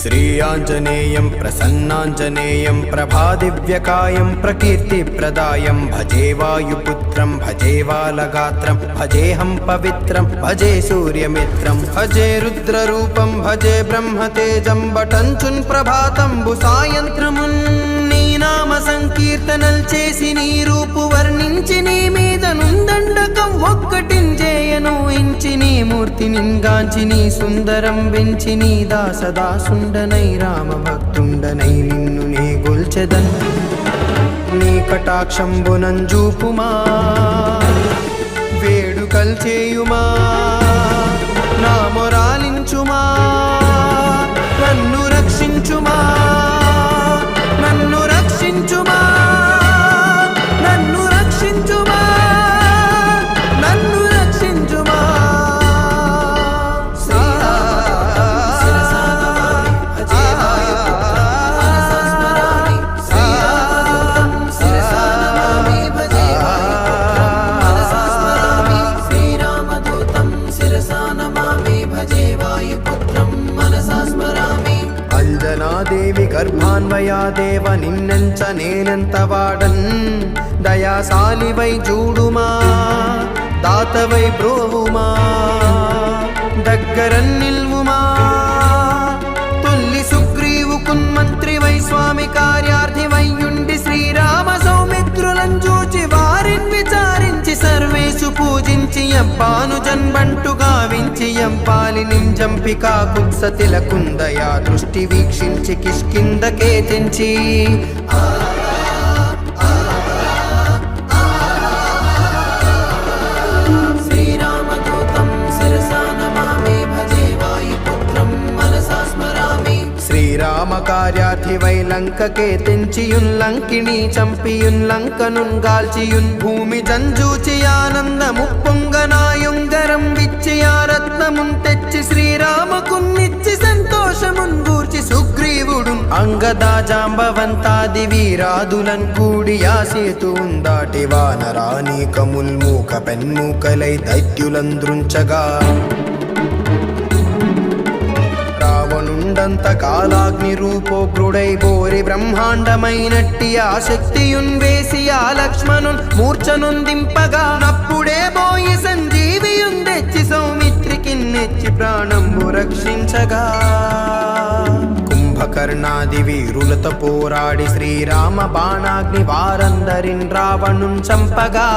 श्रीयाञ्जनेयं प्रसन्नाञ्जनेयं प्रभादिव्यकायं प्रकीर्तिप्रदायं भजे वायुपुत्रं भजे वालगात्रं भजेऽहं पवित्रं भजे सूर्यमित्रं भजे रुद्ररूपं भजे ब्रह्मतेजं बटञ्चुन् ప్రభాతంబు సాయంత్రమున్ నీ నామ సంకీర్తనల్ చేసి నీ రూపు వర్ణించి నీ మీద నుందండకం ఒక్కటించేయను ఇంచి నీ మూర్తి నింగాంచి నీ సుందరం వెంచి నీ దాసదాసుండనై రామ భక్తుండనై నిన్ను నే గొల్చెదన్ నీ కటాక్షంబునంజూపుమా వేడుకల్ చేయుమా నా మొరాలించుమా నన్ను రక్షించుమా నన్ను రక్షించుమా నన్ను రక్షించుమా నన్ను రక్షించుమా అంజనాదేవి గర్భాన్వయా దేవ నిన్నెంచ నేనెంత వాడన్ దయాశాలివై చూడుమా దాతవై బ్రోవుమా దగ్గరన్ నిల్వుమా తొల్లి సుగ్రీవు కున్మంత్రివై స్వామి కార్యార్థివైయుండి శ్రీరామ సౌమిత్రులను చూచి వారిని విచారించి సర్వేషు పూజించి ఎంపాను జన్బంటు గావించి ఎంపాలి నింజంపికా కుత్సతిల కుందయా దృష్టి వీక్షించి కిష్కిందకే తెంచి శ్రీరామ కార్యార్థివై లంకకే తెంచియున్ లంకిణి చంపియున్ లంకనున్ గాల్చియున్ భూమి జంజూచి ఆనందము పొంగనాయుంగరం విచ్చి ఆ రత్నమున్ తెచ్చి శ్రీరామకున్నిచ్చి సంతోషమున్ గూర్చి సుగ్రీవుడు అంగదా జాంబవంతాది వీరాదులన్ కూడి ఆ సేతువున్ దాటి వానరానీకముల్ మూక పెన్మూకలై దైత్యులంద్రుంచగా రావణుండంత కాలాగ్ని రూపోగ్రుడై బోరి బ్రహ్మాండమైనట్టి ఆ శక్తియున్ వేసి ఆ లక్ష్మణున్ మూర్ఛనుందింపగా నప్పుడే బోయి సంజీవియున్ తెచ్చి సౌమిత్రికి నెచ్చి ప్రాణంబు రక్షించగా కుంభకర్ణాది వీరులతో పోరాడి శ్రీరామ బాణాగ్ని వారందరిన్ రావణున్ చంపగా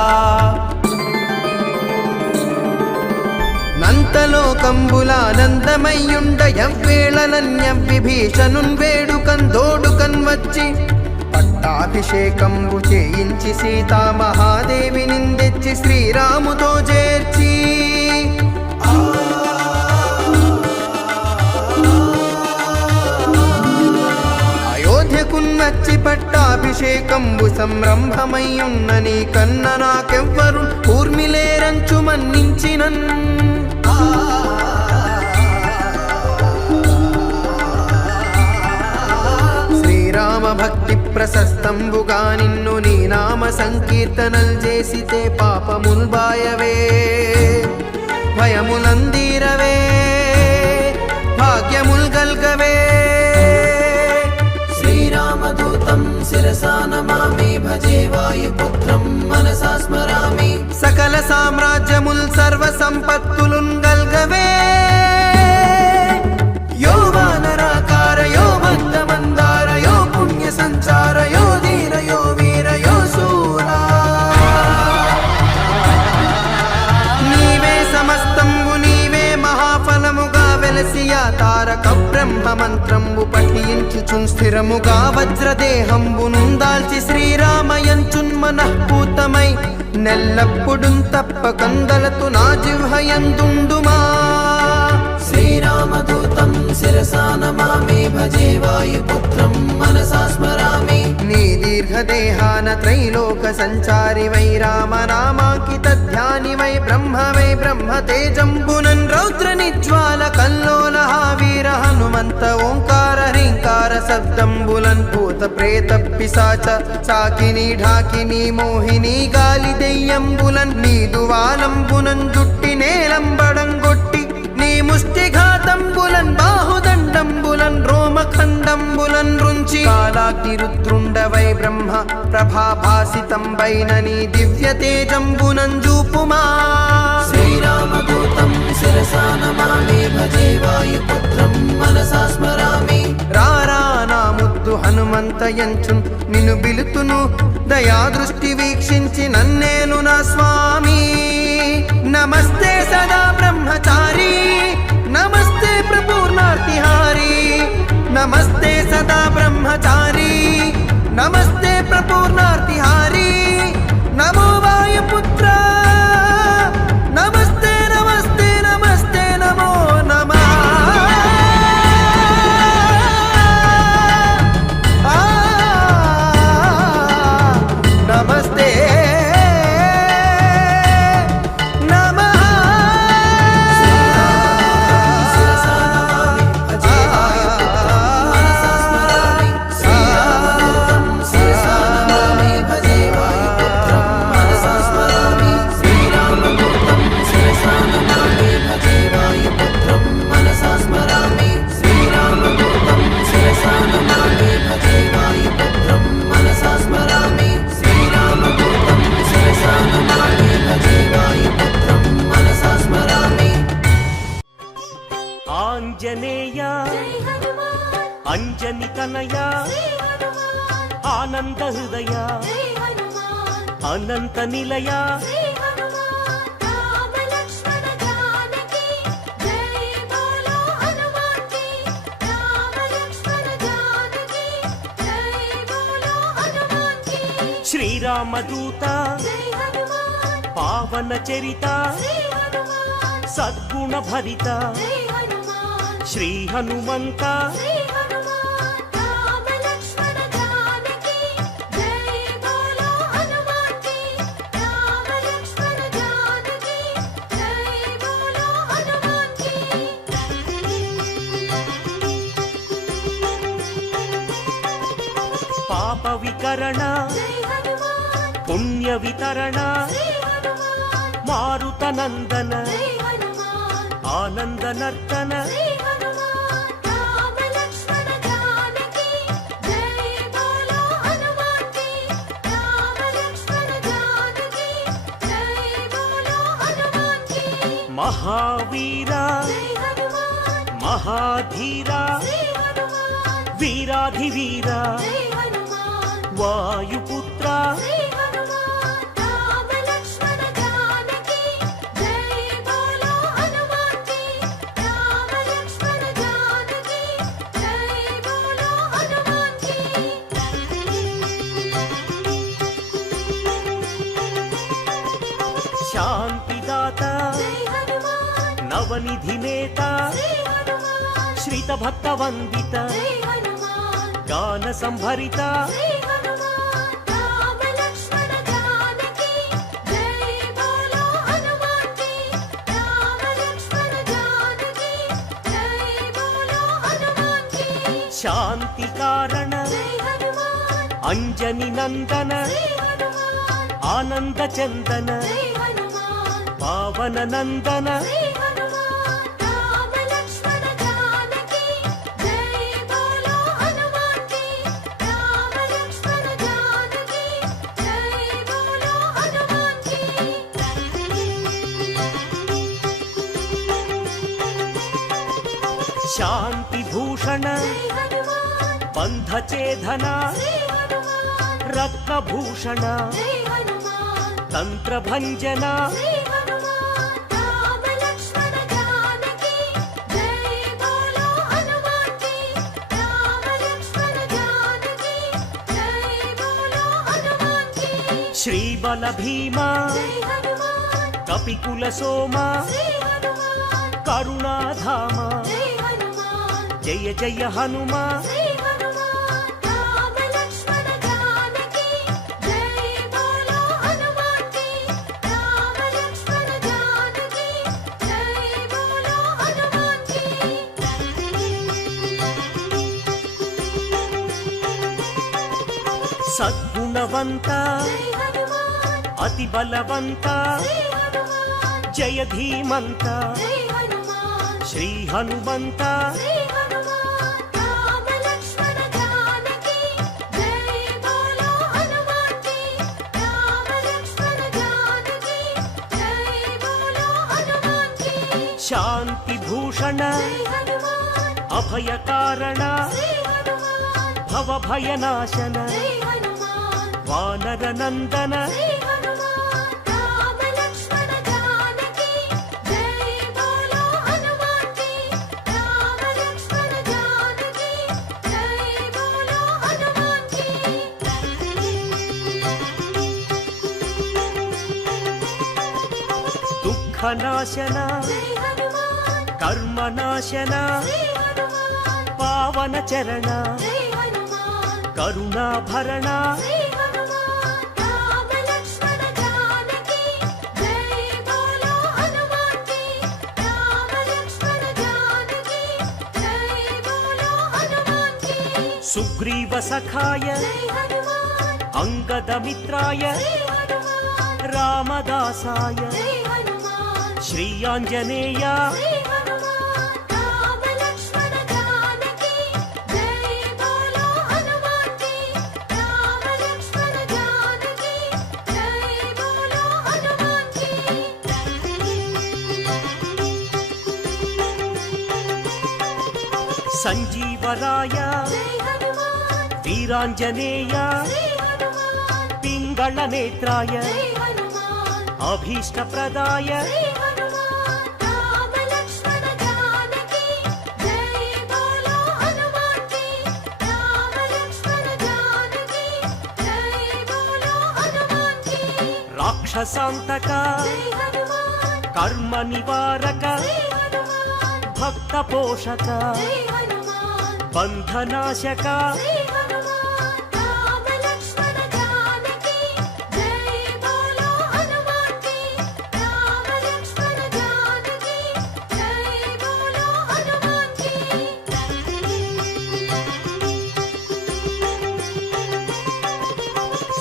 నంతలోకంబులానందమయ్యుండ ఎవ్వేళలన్య విభీషణున్ వేడుకన్ దోడుకన్ వచ్చి పట్టాభిషేకంబు చేయించి సీతామహాదేవి నిందెచ్చి శ్రీరాముతో చేర్చి అయోధ్యకున్నచ్చి పట్టాభిషేకంబు సంరంభమయ్యున్న నీ కన్న నాకెవ్వరు ఊర్మిలేరంచు మన్నించినన్ శ్రీరామ భక్తి ప్రశస్తంబుగా నిన్ను నీ నామ సంకీర్తనల్ చేసితే పాపముల్ బాయవే భయములందీరవే భాగ్యముల్ గల్గవే శ్రీరామదూతం శిరసా నమామి భజే వాయుపుత్రం మనసా స్మరామి సకల సామ్రాజ్యముల్ సర్వ సంపత్తులున్ గల్గవే యో వానరాకార యో మందమందార యో పుణ్య సంచార యో ధీర యో వీర యో శూరా నీవే సమస్తంబు నీవే మహాఫలముగా వెలసియా తారక బ్రహ్మ మంత్రంబు పఠించుచున్ స్థిరముగా వజ్రదేహంబును దాల్చి శ్రీరామయంచున్ మనఃపూతమై నెల్లప్పుడున్ తప్పకందలతు నా జిహ్వయందుండుమా శ్రీరామదూతం శిరసా నమామి భజే వాయుపుత్రం మనసా స్మరామి నీ దీర్ఘదేహాన త్రైలోక సంచారి వై రామనామాంకిత ధ్యాని వై బ్రహ్మ తేజంబునన్ రౌద్ర నిజ్వాల కల్లోల వీర హనుమంత ఓంకార హ్రీంకార శబ్దంబులన్ భూత ప్రేత పిశాచ చాకిని ఢాకిని మోహిని గాలి దెయ్యంబులన్ నీదువాలంబునన్ జుట్టి నేలంబడంగొట్టి నీ ముష్టిఘాతంబులన్ బాహుదండంబులన్ రోమ కరతలంబులన్ రుంచి కాలాగ్ని రుద్రుండవై బ్రహ్మ ప్రభాభాసితంబైన నీ దివ్య తేజంబునంజూపుమా శ్రీరామదూతం శిరసా నమామి భజే వాయుపుత్రం మనసా స్మరామి రారా నా ముద్దు హనుమంతయంచున్ నిన్ను బిలుతును దయా దృష్టి వీక్షించి నన్నేలు నా స్వామి నమస్తే సదా బ్రహ్మచారి నమస్తే ప్రపూర్ణార్తిహారి నమస్తే సదా బ్రహ్మచారి నమస్తే ప్రపూర్ణార్తిహారి నమో వాయుపుత్ర నమస్తే నమస్తే నమస్తే నమో నమః నమస్తే అంజని తనయ ఆనంద హృదయ అనంత నిలయ శ్రీరామదూత పావన చరిత సద్గుణ భరిత శ్రీ హనుమంత పాప వికరణ పుణ్య వితరణ మారుత నందన ఆనంద నర్తన మహావీర మహాధీర వీరాధివీర వాయుపుత్ర శాంతిదాత నవనిధి నేత శ్రీత భక్త వందిత గాన సంభరిత శాంతి కారణ అంజని నందన ఆనంద చందన పావన నందన శాంతి భూషణ బంధచేధన రత్నభూషణ తంత్రభంజన శ్రీబల భీమ కపికుల సోమ కరుణాధామ జయ జయ హనుమ సద్గుణవంత అతి బలవంత జయ ధీమంత శ్రీ హనుమంత ಶಾಂತಿ ಭೂಷಣ ಅಭಯ ಕಾರಣ ಭವಭಯ ನಾಶನ ವಾನರ ನಂದನ ದುಃಖನಾಶನ ಕರ್ಮನಾಶನ ಪಾವನ ಚರಣ ಕರುಣಾಭರಣ ಸುಗ್ರೀವ ಸಖಾಯ ಅಂಗದ ಮಿತ್ರಾಯ ರಾಮದಾಸಾಯ ಶ್ರೀಯಾಂಜನೇಯ ಸಂಜೀವರಾಯ ವೀರಾಂಜನೇಯ ಪಿಂಗಳ ನೇತ್ರಾಯ ಅಭೀಷ್ಟಪ್ರದಾಯ ರಾಕ್ಷಸಾಂತಕ ಕರ್ಮ ನಿವಾರಕ ಭಕ್ತ ಪೋಷಕ ಬಂಧನಾಶಕ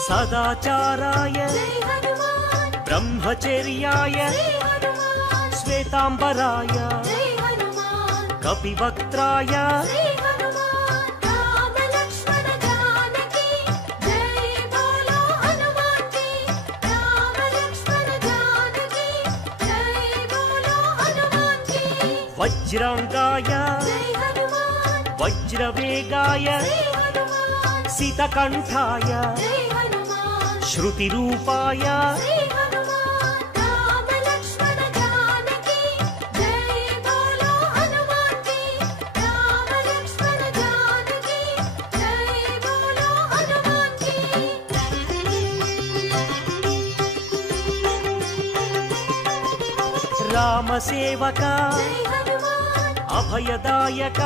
ಸದಾಚಾರಾಯ ಬ್ರಹ್ಮಚರ್ಯಾಯ ಶ್ವೇತಾಂಬರಾಯ ಕಪಿವಕ್ತ್ರಾಯ ವಜ್ರಾಂಗಾಯ ವಜ್ರವೇಗಾಯ ಸಿತಕಂಠಾಯ ಶ್ರುತಿರೂಪಾಯ ರಾಮಸೇವಕ ಅಭಯದಾಯಕ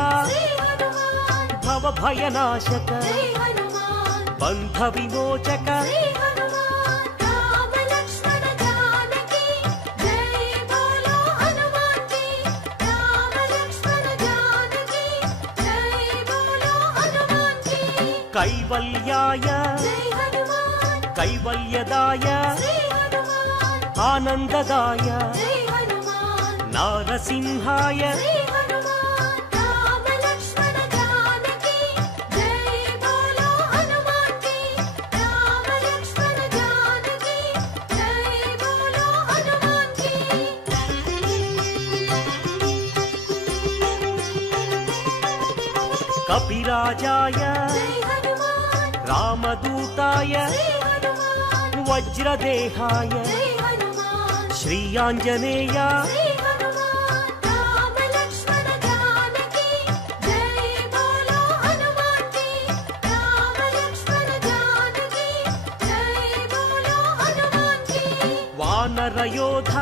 ಭವಭಯನಾಶಕ ಬಂಧ ವಿಮೋಚಕ ಕೈವಲ್ಯಾಯ ಕೈವಲ್ಯದಾಯ ಆನಂದದಾಯ ನಾರಸಿಂಹಾಯ ಕಪಿರಾಜಾಯ ರಾಮದೂತಾಯ ವಜ್ರದೇಹಾಯ ಶ್ರೀಯಾಂಜನೇಯ ವಾನರಯೋಧ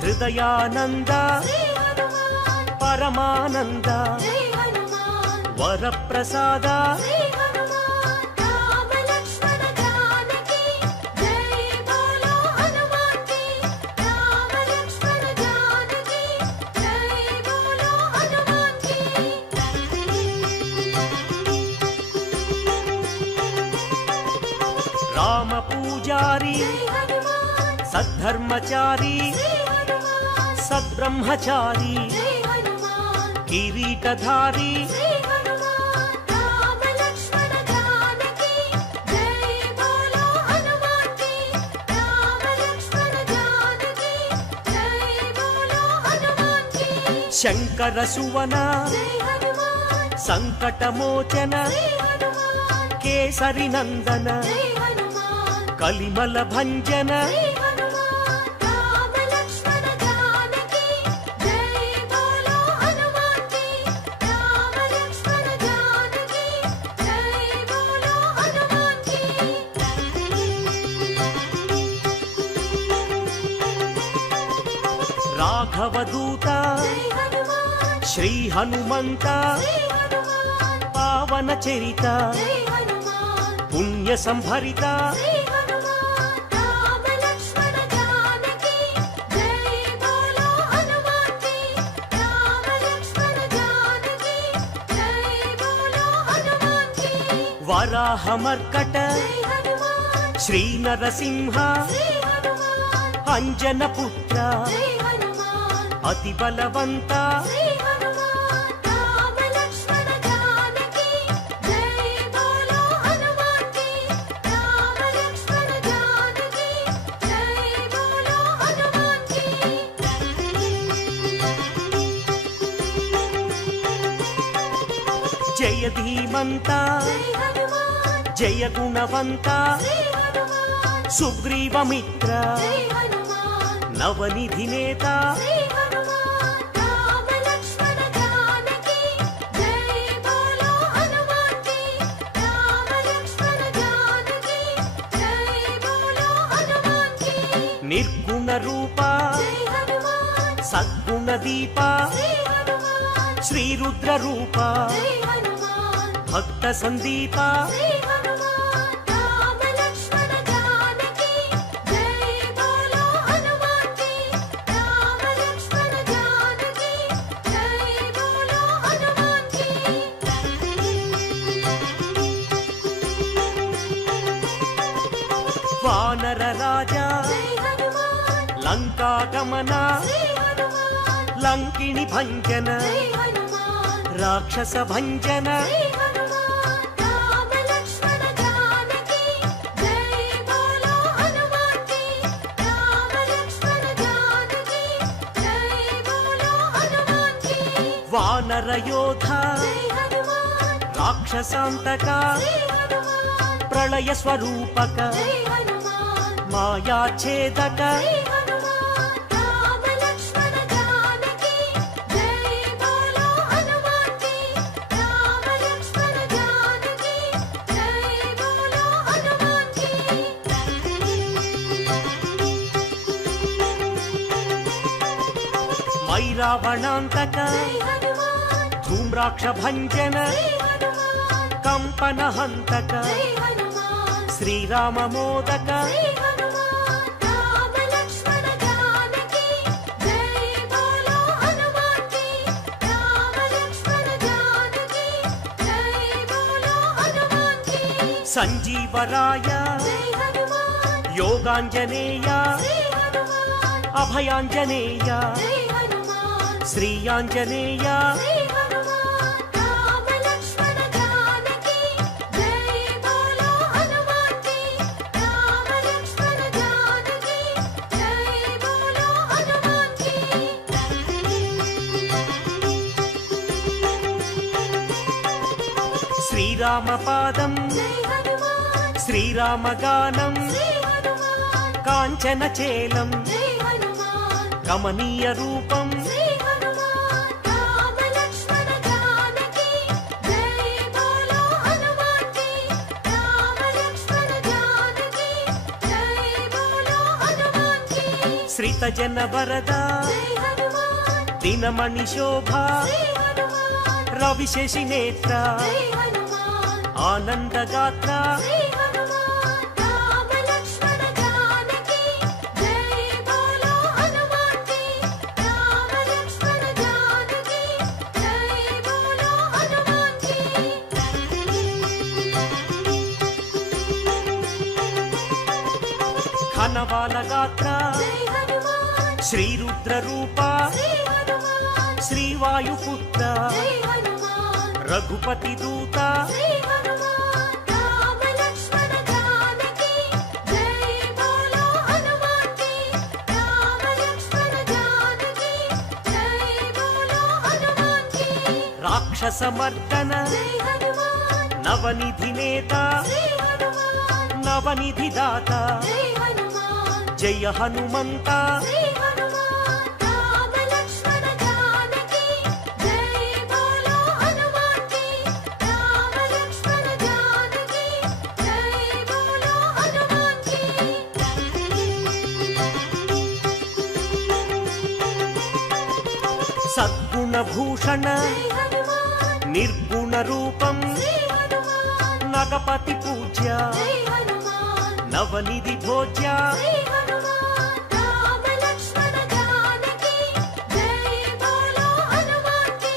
ಹೃದಯಾನಂದ ಪರಮಾನಂದ ವರಪ್ರಸಾದ ರಾಮ ಪೂಜಾರಿ ಸದ್ಧರ್ಮಚಾರಿ ಸದ್ಬ್ರಹ್ಮಚಾರಿ ಕಿರೀಟಧಾರಿ శంకర సువన జై హనుమాన్ సంకటమోచన జై హనుమాన్ కేసరి నందన జై హనుమాన్ కలిమల భంజన జై హనుమాన్ రామ లక్ష్మణ జానకి జై బోలో హనుమాన్ కి రామ లక్ష్మణ జానకి జై బోలో హనుమాన్ కి రాఘవదూత జై హనుమాన్ శ్రీ హనుమంత జై హనుమాన్ పావన చరిత జై హనుమాన్ పుణ్య సంభరిత జై హనుమాన్ రామ లక్ష్మణ జానకి జై బోలో హనుమాన్ కి రామ లక్ష్మణ జానకి జై బోలో హనుమాన్ కి వరాహమర్కట జై హనుమాన్ శ్రీ నరసింహ జై హనుమాన్ అంజన పుత్ర జై హనుమాన్ అతి బలవంత జై హనుమాన్ రామ లక్ష్మణ జానకి జై బోలో హనుమాన్ కి రామ లక్ష్మణ జానకి జై బోలో హనుమాన్ కి జయ ధీమంత జై హనుమాన్ జయ గుణవంత జై హనుమాన్ సుగ్రీవమిత్ర జై హనుమాన్ నవనిధి నేత జై హనుమాన్ రామ లక్ష్మణ జానకి జై బోలో హనుమాన్ కి రామ లక్ష్మణ జానకి జై బోలో హనుమాన్ కి నిర్గుణ రూప జై హనుమాన్ సద్గుణ దీప జై హనుమాన్ శ్రీరుద్ర రూప జై హనుమాన్ భక్త సందీప జై హనుమాన్ రామ లక్ష్మణ జానకి జై బోలో హనుమాన్ కి రామ లక్ష్మణ జానకి జై బోలో హనుమాన్ కి వానర రాజా జై హనుమాన్ లంకాగమన జై హనుమాన్ లంకిణి భంజన జై హనుమాన్ రాక్షస భంజన జై హనుమాన్ రామ లక్ష్మణ జానకి జై బోలో హనుమాన్ కి రామ లక్ష్మణ జానకి జై బోలో హనుమాన్ కి వానర యోధ జై హనుమాన్ రాక్షసాంతక జై హనుమాన్ ప్రళయ స్వరూపక జై హనుమాన్ మాయాఛేదక జై హనుమాన్ రామ లక్ష్మణ జానకి జై బోలో హనుమాన్ కి రామ లక్ష్మణ జానకి జై బోలో హనుమాన్ కి మైరావణాంతక జై హనుమాన్ ధూమ్రాక్ష భంజన జై హనుమాన్ కంపన హంతక జై హనుమాన్ శ్రీరామ మోదక జై హనుమాన్ రామ లక్ష్మణ జానకి జై బోలో హనుమాన్ కి రామ లక్ష్మణ జానకి జై బోలో హనుమాన్ కి సంజీవరాయ జై హనుమాన్ యోగాంజనేయ జై హనుమాన్ అభయాంజనేయ జై హనుమాన్ శ్రీయాంజనేయ జై హనుమాన్ రామ లక్ష్మణ జానకి జై బోలో హనుమాన్ కి రామ లక్ష్మణ జానకి జై బోలో హనుమాన్ కి శ్రీరామ పాదం జై హనుమాన్ శ్రీరామ గానం జై హనుమాన్ కాంచన చేలం జై హనుమాన్ కమనీయ రూపం జై హనుమాన్ రామ లక్ష్మణ జానకి జై బోలో హనుమాన్ కి రామ లక్ష్మణ జానకి జై బోలో హనుమాన్ కి శ్రిత జన వరద జై హనుమాన్ దినమణి శోభ జై హనుమాన్ రవిశేషి నేత్ర జై హనుమాన్ ఆనందగాత్ర జై హనుమాన్ రామ లక్ష్మణ జానకి జై బోలో హనుమాన్ కి రామ లక్ష్మణ జానకి జై బోలో హనుమాన్ కి ఘనవాల గాత్ర జై హనుమాన్ శ్రీరుద్ర రూప జై హనుమాన్ శ్రీవాయుపుత్ర జై హనుమాన్ రఘుపతి దూత జై హనుమాన్ రామ లక్ష్మణ జానకి జై బోలో హనుమాన్ కి రామ లక్ష్మణ జానకి జై బోలో రాక్షసమర్దన జై హనుమాన్ నవనిధి నేత శ్రీ హనుమాన్ నవనిధి దాత జై హనుమాన్ జయ హనుమంత శ్రీ హనుమాన్ రామ లక్ష్మణ జానకి జై బోలో హనుమాన్ కి రామ లక్ష్మణ జానకి జై బోలో హనుమాన్ కి సద్గుణ భూషణ జై హనుమాన్ నిర్గుణ రూపం శ్రీ హనుమాన్ నగపతి పూజ్య జై హనుమాన్ నవనిధి భోజ్య శ్రీ హనుమాన్ రామ లక్ష్మణ జానకి జై బోలో హనుమాన్ కి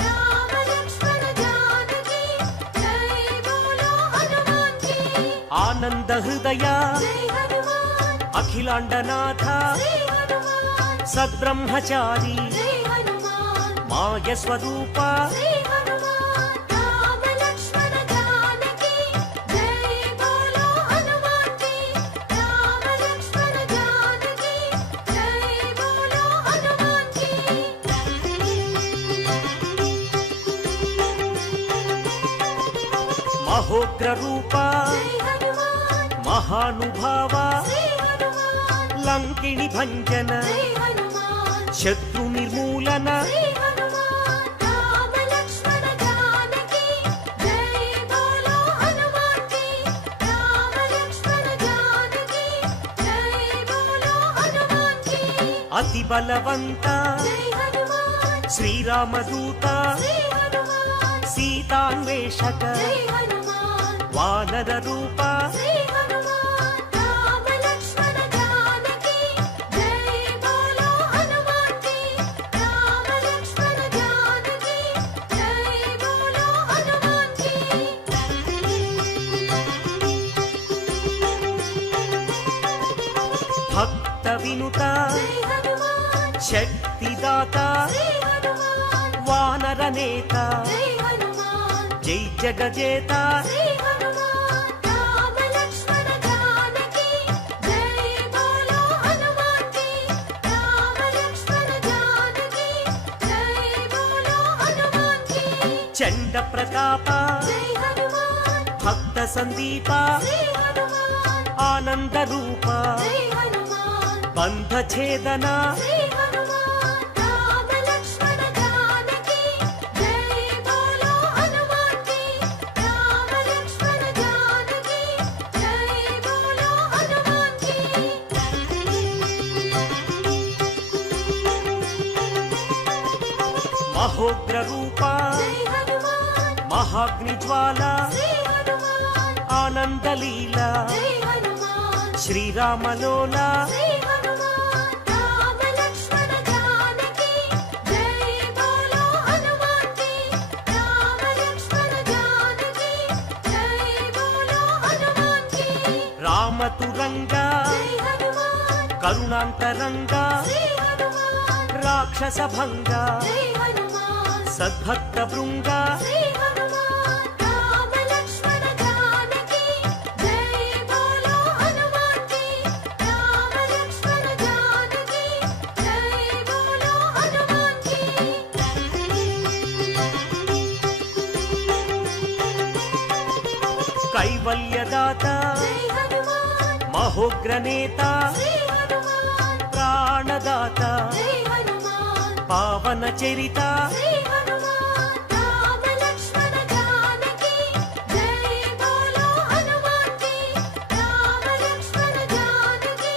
రామ లక్ష్మణ జానకి జై బోలో హనుమాన్ కి ఆనంద హృదయ జై హనుమాన్ అఖిలాండనాథ శ్రీ హనుమాన్ సద్బ్రహ్మచారి జై హనుమాన్ మాయ స్వరూప శ్రీ హనుమాన్ రామ లక్ష్మణ జానకి జై బోలో హనుమాన్ కి రామ లక్ష్మణ జానకి జై బోలో హనుమాన్ కి మహోగ్ర రూప జై హనుమాన్ మహానుభావ శ్రీ హనుమాన్ లంకిణి భంజన జై హనుమాన్ శత్రు నిర్మూలన శ్రీ హనుమాన్ రామ లక్ష్మణ జానకి జై బోలో హనుమాన్ కి రామ లక్ష్మణ జానకి జై బోలో హనుమాన్ కి అతి బలవంత జై హనుమాన్ శ్రీరామదూత శ్రీ హనుమాన్ సీతాన్వేషక జై హనుమాన్ వానర రూప శ్రీ హనుమాన్ రామ లక్ష్మణ జానకి జై బోలో హనుమాన్ కి రామ లక్ష్మణ జానకి జై బోలో హనుమాన్ కి భక్త వినుత జై హనుమాన్ శక్తిదాత శ్రీ హనుమాన్ వానర నేత జై హనుమాన్ జై జగజేత శ్రీ హనుమాన్ రామ లక్ష్మణ జానకి జై బోలో హనుమాన్ కి రామ లక్ష్మణ జానకి జై బోలో హనుమాన్ కి చండ ప్రతాప జై హనుమాన్ భక్త సందీప శ్రీ హనుమాన్ ఆనంద రూప జై హనుమాన్ బంధ ఛేదన శ్రీ హనుమాన్ రామ లక్ష్మణ జానకి జై బోలో హనుమాన్ కి రామ లక్ష్మణ జానకి జై బోలో హనుమాన్ కి మహోగ్ర రూప జై హనుమాన్ మహాగ్ని జ్వాల శ్రీ హనుమాన్ ఆనందలీల జై హనుమాన్ శ్రీరామలోల శ్రీ హనుమాన్ రామ లక్ష్మణ జానకి జై బోలో హనుమాన్ కి రామ లక్ష్మణ జానకి జై బోలో హనుమాన్ కి రామతురంగ జై హనుమాన్ కరుణాంతరంగ శ్రీ హనుమాన్ రాక్షస భంగ జై హనుమాన్ సద్భక్త బృంగ శ్రీ హనుమాన్ రామ లక్ష్మణ జానకి జై బోలో హనుమాన్ కి రామ లక్ష్మణ జానకి జై బోలో హనుమాన్ కి కైవల్యదాత జై హనుమాన్ మహోగ్ర నేత శ్రీ హనుమాన్ ప్రాణదాత జై హనుమాన్ పావన చరిత శ్రీ హనుమాన్ రామ లక్ష్మణ జానకి జై బోలో హనుమాన్ కి రామ లక్ష్మణ జానకి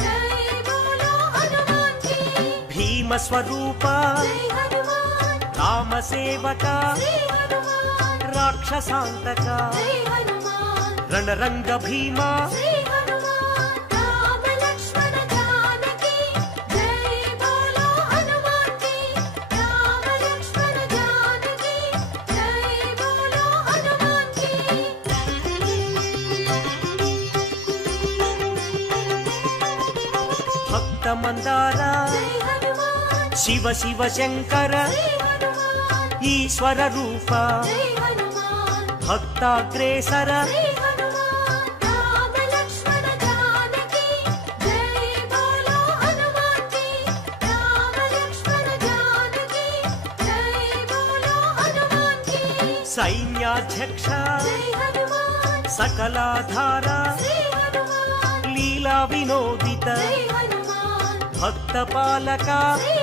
జై బోలో హనుమాన్ కి భీమ స్వరూప జై హనుమాన్ రామ సేవక శ్రీ హనుమాన్ రాక్షసాంతక జై హనుమాన్ రణరంగ భీమ శ్రీ హనుమాన్ రామ లక్ష్మణ జానకి జై బోలో హనుమాన్ కి రామ లక్ష్మణ జానకి జై బోలో హనుమాన్ కి భక్త మందార జై హనుమాన్ శివ శివ శంకర శ్రీ హనుమాన్ ఈశ్వర రూప జై హనుమాన్ భక్తాగ్రేసర శ్రీ హనుమాన్ రామ లక్ష్మణ జానకి జై బోలో హనుమాన్ కి రామ లక్ష్మణ జానకి జై బోలో హనుమాన్ సైన్యాధ్యక్ష జై హనుమాన్ సకలాధార శ్రీ హనుమాన్ లీలా వినోదిత జై హనుమాన్ భక్త పాలక శ్రీ